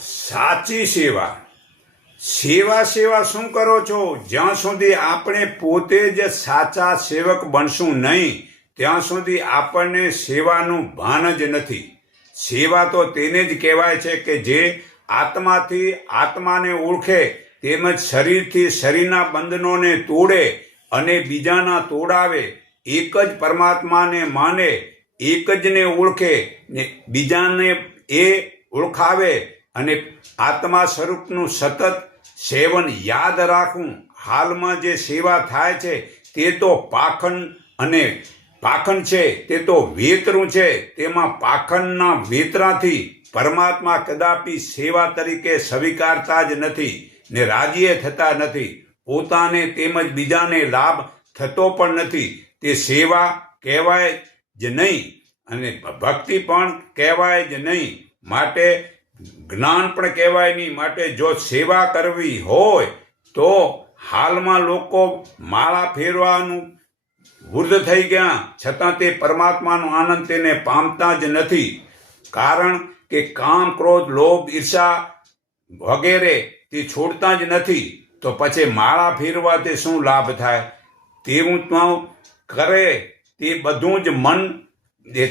સાચી સેવા. સેવા શું કરો છો? જ્યાં સુધી આપણે પોતે જ સાચા સેવક બનશું નહીં ત્યાં સુધી આપણને સેવાનું ભાન જ નથી. સેવા તો તેને જ કહેવાય છે કે જે આત્માથી આત્માને ઓળખે તેમજ શરીરથી શરીરના બંધનોને તોડે અને બીજાના તોડાવે, એક જ પરમાત્માને માને, એક જને ઓળખે ને બીજાને એ ઓળખાવે અને આત્મા સ્વરૂપનું સતત સેવન યાદ રાખવું. હાલમાં જે સેવા થાય છે તે તો પાખંડ છે, તે તો વેતરું છે. તેમાં પાખંડના વેતરાથી પરમાત્મા કદાપી સેવા તરીકે સ્વીકારતા જ નથી ને રાજીએ થતા નથી. પોતાને તેમજ બીજાને લાભ થતો પણ નથી. તે સેવા કહેવાય જ નહીં અને ભક્તિ પણ કહેવાય જ નહીં, માટે જ્ઞાન પણ કહેવાય નહીં. માટે જો સેવા કરવી હોય તો હાલમાં લોકો માળા ફેરવાનું વૃદ્ધ થઈ ગયા છતાં તે પરમાત્માનો આનંદ તેને પામતા જ નથી. કારણ કે કામ, ક્રોધ, લોભ, ઈર્ષા વગેરે તે છોડતા જ નથી. તો પછી માળા ફેરવા તે શું લાભ થાય? તેવું કરે તે બધું જ મન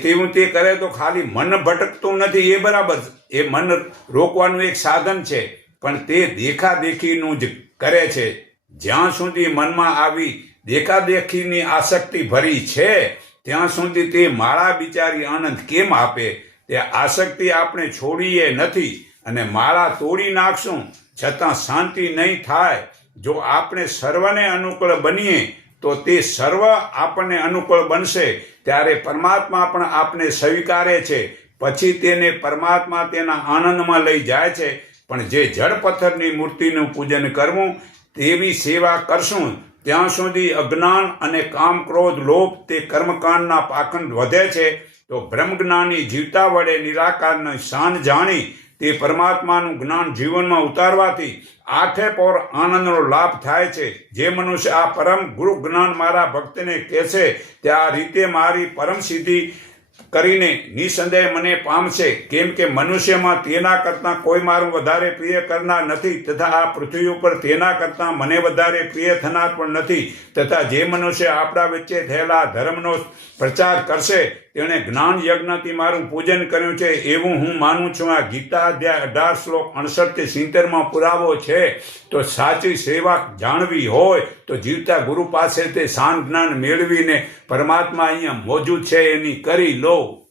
તેવું તે કરે તો ખાલી મન ભટકતું નથી, એ બરાબર. એ મન રોકવાનું એક સાધન છે, પણ તે દેખાદેખીનું જ કરે છે. જ્યાં સુધી મનમાં આવી દેખાદેખીની આસક્તિ ભરી છે ત્યાં સુધી તે માળા બિચારી આનંદ કેમ આપે? તે આસક્તિ આપણે છોડીએ નથી અને માળા તોડી નાખશું છતાં શાંતિ નહીં થાય. જો આપણે સર્વને અનુકૂળ બનીએ તો તે સર્વ આપણને અનુકૂળ બનશે. ત્યારે પરમાત્મા પણ આપને સ્વીકારે છે. પછી તેને પરમાત્મા તેના આનંદમાં લઈ જાય છે. પણ જે જળ પથ્થરની મૂર્તિનું પૂજન કરવું તેવી સેવા કરશું ત્યાં સુધી અજ્ઞાન અને કામ, ક્રોધ, લોભ તે કર્મકાંડના પાખંડ વધે છે. તો બ્રહ્મજ્ઞાની જીવતા વડે નિરાકારની શાન જાણી તે પરમાત્માનું જ્ઞાન જીવનમાં ઉતારવાથી આઠે પહોર આનંદનો લાભ થાય છે. જે મનુષ્ય આ પરમ ગુરુ જ્ઞાન મારા ભક્તને કહેશે તે આ રીતે મારી પરમ સિદ્ધિ કરીને નિસંદેહ મને પામશે. કેમ કે મનુષ્યમાં તેના કરતાં કોઈ મારું વધારે પ્રિય કરનાર નથી તથા આ પૃથ્વી ઉપર તેના કરતાં મને વધારે પ્રિય થનાર પણ નથી. તથા જે મનુષ્ય આપણા વચ્ચે થયેલા ધર્મનો પ્રચાર કરશે તેણે જ્ઞાન યજ્ઞથી મારું પૂજન કર્યું છે એવું હું માનું છું. આ ગીતા અધ્યાય 18 શ્લોક 68-70 પુરાવો છે. તો સાચી સેવા જાણવી હોય તો જીવતા ગુરુ પાસે તે શાન જ્ઞાન મેળવીને પરમાત્મા અહીંયા મોજૂદ છે એની કરી લો.